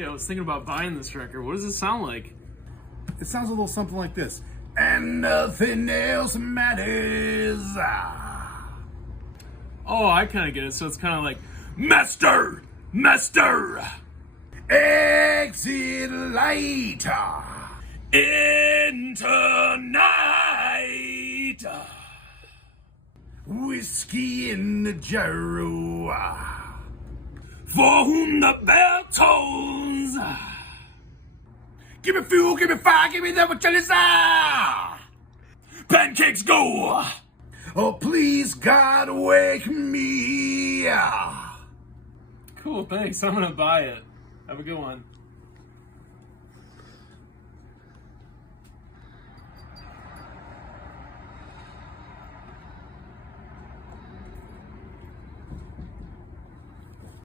Hey, I was thinking about buying this record. What does it sound like? It sounds a little something like this. And nothing else matters. Oh, I kind of get it. So it's kind of like, Master! Master! Exit light. Into night! Whiskey in the jarro. For whom the bell tolls. Give me fuel, give me fire, give me that what you desire. Pancakes go! Oh, please, God, wake me. Cool, thanks. I'm gonna buy it. Have a good one.